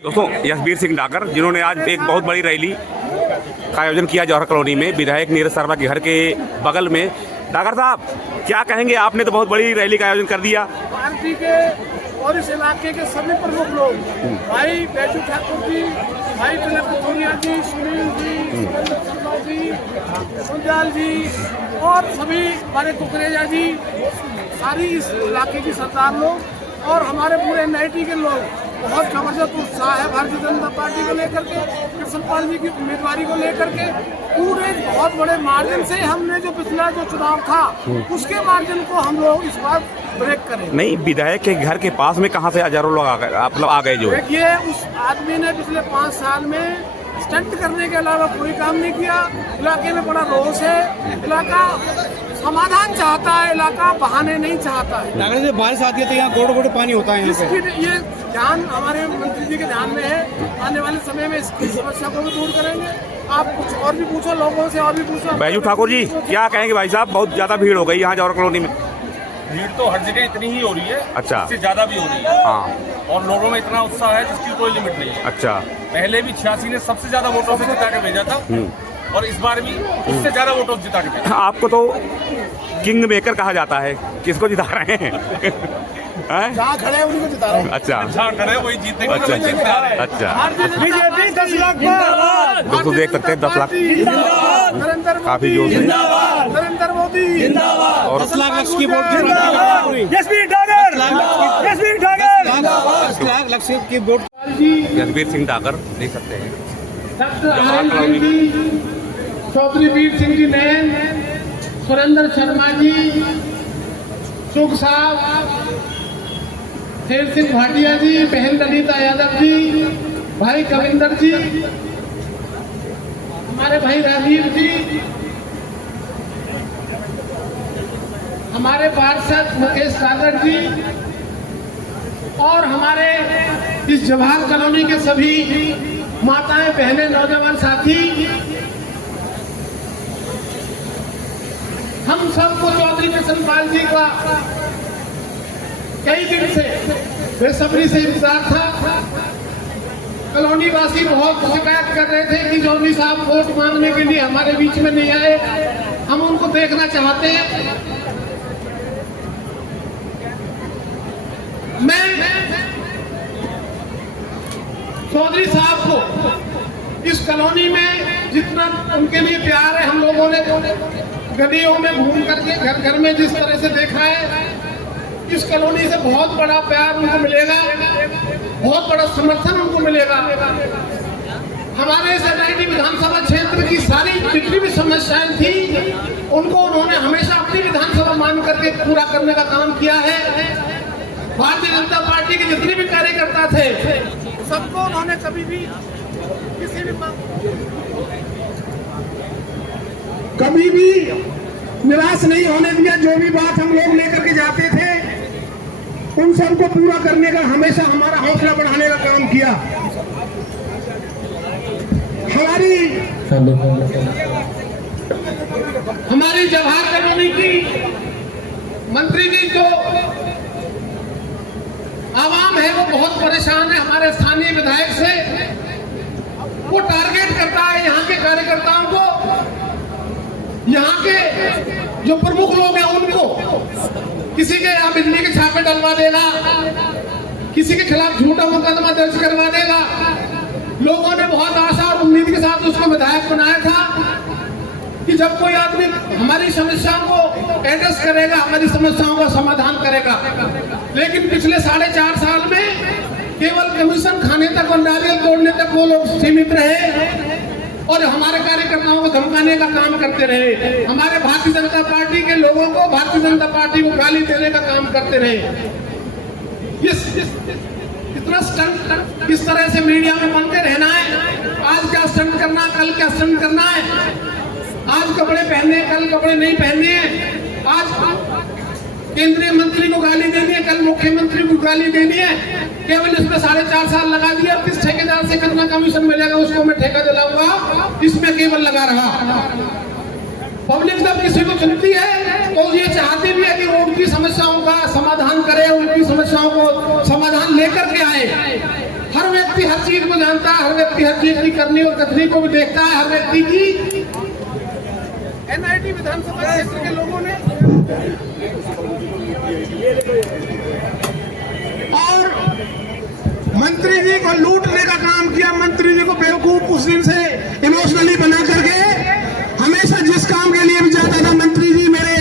दोस्तों, यशवीर सिंह डागर जिन्होंने आज एक बहुत बड़ी रैली का आयोजन किया जौहर कॉलोनी में विधायक नीरज शर्मा के घर के बगल में। डागर साहब, क्या कहेंगे? आपने तो बहुत बड़ी रैली का आयोजन कर दिया। पार्टी के और इस इलाके के सभी प्रमुख लोग, भाई बैजू ठाकुर जी, भाई तिलक कथोरिया जी, सुनील जी, सुरेंद्र शर्मा जी, सुरजाल जी और सभी हमारे कुकरेजा जी, सारी इस इलाके की सरदार लोग और हमारे पूरे एनआईटी के लोग, बहुत जबरदस्त उत्साह है भारतीय जनता पार्टी को लेकर के, कृष्णपाल जी की उम्मीदवारी को लेकर के। पूरे बहुत बड़े मार्जिन से हमने जो पिछला जो चुनाव था उसके मार्जिन को हम लोग इस बार ब्रेक करें। नहीं, विधायक के घर के पास में कहाँ से हजारों लोग आ गए जो? देखिए, उस आदमी ने पिछले 5 साल में स्टंट करने के अलावा कोई काम नहीं किया। इलाके में बड़ा रोष है, इलाका समाधान चाहता है, इलाका बहाने नहीं चाहता है। डागर से बारिश आती है तो यहाँ गोड़ गोड़ पानी होता है। इसकी ये ध्यान हमारे मंत्री जी के ध्यान में है। आने वाले समय में इसकी समस्या को भी दूर करेंगे। आप कुछ और भी पूछो, लोगों से और भी पूछो। बैजू ठाकुर जी, क्या कहेंगे? भाई साहब, बहुत ज्यादा भीड़ हो गई यहाँ जौहर कॉलोनी में। भीड़ तो हर जगह इतनी ही हो रही है। अच्छा। इससे ज्यादा भी हो रही है। हाँ। और लोगों में इतना उत्साह है जिसकी कोई लिमिट नहीं है। अच्छा। पहले भी 86 ने सबसे ज्यादा वोटों से जिता के भेजा था और इस बार भी उससे ज्यादा वोटों से जिता के भेजा। आपको तो किंग मेकर कहा जाता है, किसको जिता रहे हैं? हैं? जहाँ खड़े हैं उन्हीं को जिता रहे हैं। अच्छा जहाँ खड़े वही जीतेंगे। अच्छा वही जीतते आ रहे हैं। अच्छा। बीजेपी 10 लाख दोस्तों देख सकते हैं 10 लाख नरेंद्र काफी जोर से। नरेंद्र मोदी और 10 लाख लक्ष्य की वोट लक्ष्य की वोट यशवीर सिंह डागर देख सकते हैं। चौधरी वीर सिंह जी नैन, सुरेंद्र शर्मा जी, सुख साहब, शेर सिंह भाटिया जी, बहन ललिता यादव जी, भाई कविंदर जी, हमारे भाई राजीव जी, हमारे पार्षद मुकेश सागर जी और हमारे इस जवाहर कॉलोनी के सभी माताएं, बहनें, नौजवान साथी, हम सबको चौधरी कृष्णपाल जी का कई दिन से बेसब्री से इंतजार था। कॉलोनी वासी बहुत शिकायत कर रहे थे कि चौधरी साहब वोट मांगने के लिए हमारे बीच में नहीं आए, हम उनको देखना चाहते हैं। मैं चौधरी साहब को इस कॉलोनी में जितना उनके लिए प्यार है, हम लोगों ने गलियों में घूम करके घर घर में जिस तरह से देखा है, इस कॉलोनी से बहुत बड़ा प्यार उनको मिलेगा, बहुत बड़ा समर्थन उनको मिलेगा। हमारे इस एनआईटी विधानसभा क्षेत्र की सारी जितनी भी समस्याएं थी उनको उन्होंने हमेशा अपनी विधानसभा मान करके पूरा करने का काम किया है। भारतीय जनता पार्टी के जितने भी कार्यकर्ता थे सबको उन्होंने कभी भी निराश नहीं होने दिया। जो भी बात हम लोग लेकर के जाते थे उन सबको पूरा करने का हमेशा हमारा हौसला बढ़ाने का काम किया। हमारी जवाहर कॉलोनी की मंत्री जी जो आवाम है वो बहुत परेशान है हमारे स्थानीय विधायक से। वो टारगेट करता है यहाँ के कार्यकर्ताओं को, यहाँ के जो प्रमुख लोग हैं उनको। किसी के यहाँ बिजली के छापे डलवा देगा, किसी के खिलाफ झूठा मुकदमा दर्ज करवा देगा। लोगों ने बहुत आशा और उम्मीद के साथ उसको विधायक बनाया था कि जब कोई आदमी हमारी समस्याओं को एड्रेस करेगा, हमारी समस्याओं का समाधान करेगा। लेकिन पिछले 4.5 साल में केवल कमीशन खाने तक और नारियल तोड़ने तक वो लोग सीमित रहे और हमारे कार्यकर्ताओं को धमकाने का काम करते रहे। हमारे भारतीय जनता पार्टी के लोगों को, भारतीय जनता पार्टी को गाली देने का काम करते रहे। इतना स्टंट इस तरह से मीडिया में बनते रहना है। आज क्या स्टंट करना, कल क्या स्टंट करना है। आज कपड़े पहनने, कल कपड़े नहीं पहनने हैं। आज केंद्रीय मंत्री को गाली देनी है, कल मुख्यमंत्री को गाली देनी है। केवल इसमें 4.5 साल लगा दिया। किस ठेकेदार से कितना कमीशन मिलेगा उसको मैं ठेका दिलाऊंगा, इसमें केवल लगा रहा। पब्लिक जब किसी को चुनती है तो ये चाहती भी है कि वो उनकी समस्याओं का समाधान करे, उनकी समस्याओं को समाधान लेकर के आए। हर व्यक्ति हर चीज को जानता है, हर व्यक्ति हर चीज की करनी और कथनी को भी देखता है। हर व्यक्ति की एनआईटी विधानसभा क्षेत्र के लोगों ने और मंत्री जी को लूटने का काम किया। मंत्री जी को बेवकूफ उस दिन से इमोशनली बना करके हमेशा जिस काम के लिए भी जाता था, मंत्री जी मेरे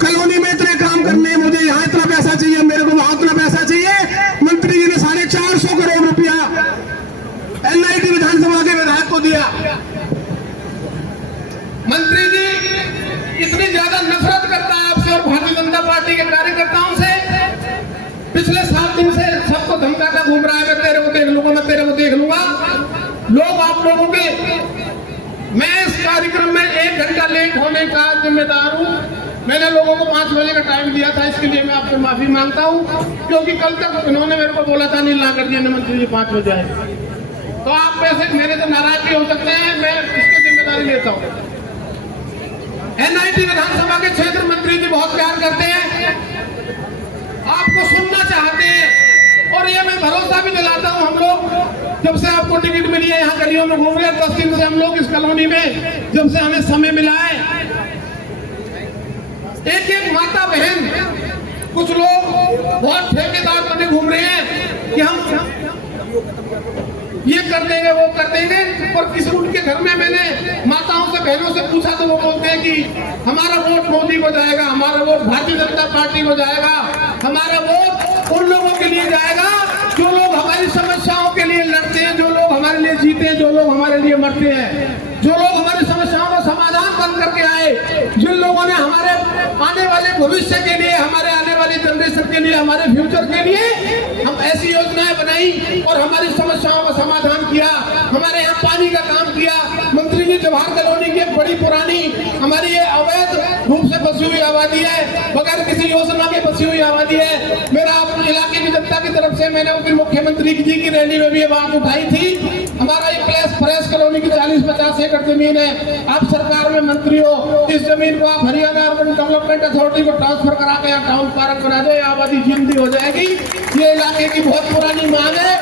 कॉलोनी में इतने काम करने, मुझे यहाँ इतना पैसा चाहिए, मेरे को वहां इतना पैसा चाहिए। मंत्री जी ने 450 करोड़ रुपया एनआईटी विधानसभा के विधायक को दिया। मंत्री जी इतनी ज्यादा नफरत करता है आपसे और भारतीय जनता पार्टी के कार्यकर्ताओं से। पिछले 7 दिन से सबको धमकाता घूम रहा है, मैं तेरे को देख लूंगा, मैं तेरे को देख लूंगा। लोग आप लोगों के, मैं इस कार्यक्रम में 1 घंटा लेट होने का जिम्मेदार हूँ। मैंने लोगों को 5 बजे का टाइम दिया था, इसके लिए मैं आपसे माफी मांगता हूँ, क्योंकि कल तक इन्होंने मेरे को बोला था नहीं ला कर दिया मंत्री जी 5 बजे आए। तो आप वैसे मेरे से नाराज भी हो सकते हैं, मैं इसकी जिम्मेदारी लेता हूँ। एनआईटी विधानसभा के क्षेत्र मंत्री जी बहुत प्यार करते हैं, आपको सुनना चाहते हैं और ये मैं भरोसा भी दिलाता हूँ। हम लोग जब से आपको टिकट मिली है, यहाँ गलियों में घूम रहे हैं, 10 दिन से हम लोग इस कॉलोनी में, जब से हमें समय मिला है, एक माता बहन, कुछ लोग बहुत ठेकेदार बने घूम रहे हैं कि हम ये कर देंगे, वो कर देंगे। और किसी उनके घर में मैंने माताओं से, बहनों से पूछा तो वो बोलते हैं कि हमारा वोट मोदी को जाएगा, हमारा वोट भारतीय जनता पार्टी को जाएगा, हमारा वोट उन लोगों के लिए जाएगा जो लोग हमारी समस्याओं के लिए लड़ते हैं, जो लोग हमारे लिए जीते हैं, जो लोग हमारे लिए मरते हैं, जो लोग हमारी समस्याओं का समाधान बन करके आए, जिन लोगों ने हमारे आने वाले भविष्य के लिए, हमारे आने वाली जनरेशन के लिए, हमारे फ्यूचर के लिए हम ऐसी योजनाएं बनाई और हमारी समस्याओं का समाधान किया। हमारे यहाँ पानी का काम किया। मंत्री जी जवाहर कॉलोनी की एक बड़ी पुरानी हमारी ये अवैध रूप से बसी हुई आबादी है, बगैर किसी योजना के बसी हुई आबादी है। मेरा अपने इलाके की जनता की तरफ से मैंने उनके मुख्यमंत्री जी की रैली में भी ये बात उठाई थी। हमारा एक फ्रेश कॉलोनी की 40-50 एकड़ जमीन है। आप सरकार में मंत्री हो, इस जमीन को आप हरियाणा अर्बन डेवलपमेंट अथॉरिटी को ट्रांसफर करा के यहाँ टाउन पार्क बना दे, आबादी जिंदी हो जाएगी। ये इलाके की बहुत पुरानी मांग है।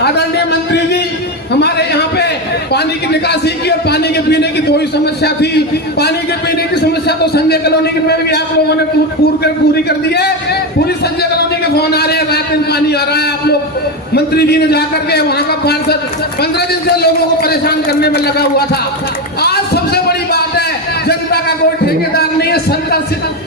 आदरणीय मंत्री जी, हमारे यहाँ पे पानी की निकासी की और पानी के पीने की 2 ही समस्या थी। पानी के पीने की समस्या तो संजय कॉलोनी में भी आप लोगों ने पूरी कर दी है। पूरी संजय कॉलोनी के फोन आ रहे हैं, रात दिन पानी आ रहा है। आप लोग मंत्री जी ने जाकर के वहाँ का पार्षद 15 दिन से लोगों को परेशान करने में लगा हुआ था। आज सबसे बड़ी बात है, जनता का कोई ठेकेदार नहीं है,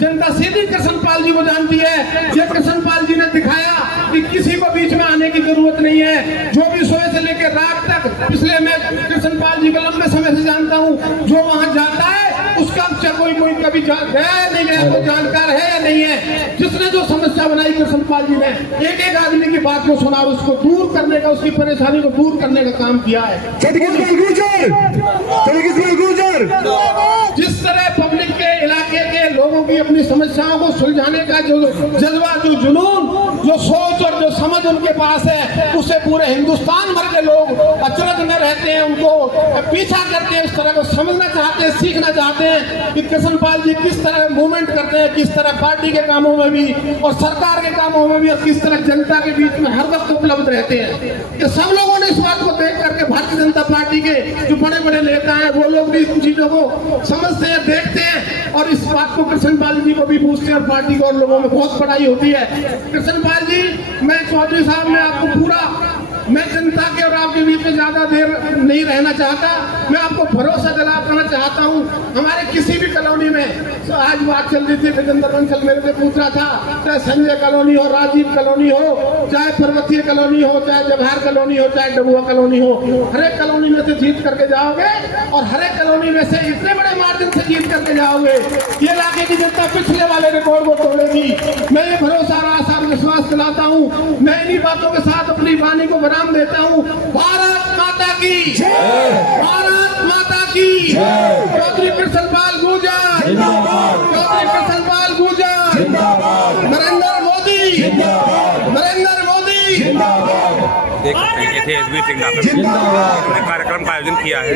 जनता सीधी कृष्णपाल जी को जानती है। ये कृष्णपाल जी ने दिखाया कि किसी को बीच में आने की जरूरत नहीं है। जो भी सुबह से लेकर रात तक, पिछले मैं कृष्णपाल जी को लंबे समय से जानता हूँ, जो वहाँ जाता है उसका कोई कभी गया नहीं गया, कोई जानकार है या नहीं है। जिसने जो समस्या बनाई कृष्णपाल जी ने, एक आदमी की बात को सुना और उसको दूर करने का, उसकी परेशानी को दूर करने का काम किया है। जिस तरह पब्लिक के इलाके के लोगों की अपनी समस्याओं को सुलझाने का जो जज्बा, जो जुनून, जो सोच और जो समझ उनके पास है, उससे पूरे हिंदुस्तान भर के लोग अचरज में रहते हैं, उनको पीछा करते हैं, इस तरह को समझना चाहते हैं, सीखना चाहते हैं कि कृष्णपाल जी किस तरह मूवमेंट करते हैं, किस तरह पार्टी के कामों में भी और सरकार के कामों में भी, और किस तरह जनता के बीच में हर वक्त उपलब्ध रहते हैं। कि सब लोगों ने इस बात को देख करके भारतीय जनता पार्टी के जो बड़े बड़े नेता हैं, वो लोग भी इन चीजों को समझते हैं, देखते हैं और इस बात को कृष्णपाल जी को भी पूछते हैं और पार्टी को और लोगों में बहुत बड़ाई होती है। कृष्णपाल जी, मैं चौधरी साहब, मैं आपको पूरा, मैं जनता के और आपके बीच में ज्यादा देर नहीं रहना चाहता। मैं आपको भरोसा दिलाना चाहता हूँ, हमारे किसी भी कॉलोनी में, आज बात चल रही थी, गजेंद्र बंसल मेरे से पूछ रहा था, चाहे संजय कॉलोनी हो, राजीव कॉलोनी हो, चाहे पर्वतीय कॉलोनी हो, चाहे जवाहर कॉलोनी हो, चाहे डबुआ कॉलोनी हो, हर एक कॉलोनी में से जीत करके जाओगे और हर एक कॉलोनी में से इतने बड़े मार्जिन से जीत करके जाओगे, ये इलाके की जनता पिछले वाले रिकॉर्ड को तोड़ेगी। मैं ये भरोसा, आशा, विश्वास दिलाता हूँ। मैं इन्हीं बातों के साथ अपनी वाणी को विराम देता हूँ। भारत माता की जय, भारत माता की जय। चौधरी कृष्णपाल गुर्जर जिंदाबाद, चौधरी कृष्णपाल गुर्जर जिंदाबाद, नरेंद्र मोदी जिंदाबाद, नरेंद्र मोदी जिंदाबाद। देख सकते हैं, ये थे एसबी सिंह, जिन्होंने कार्यक्रम का आयोजन किया है।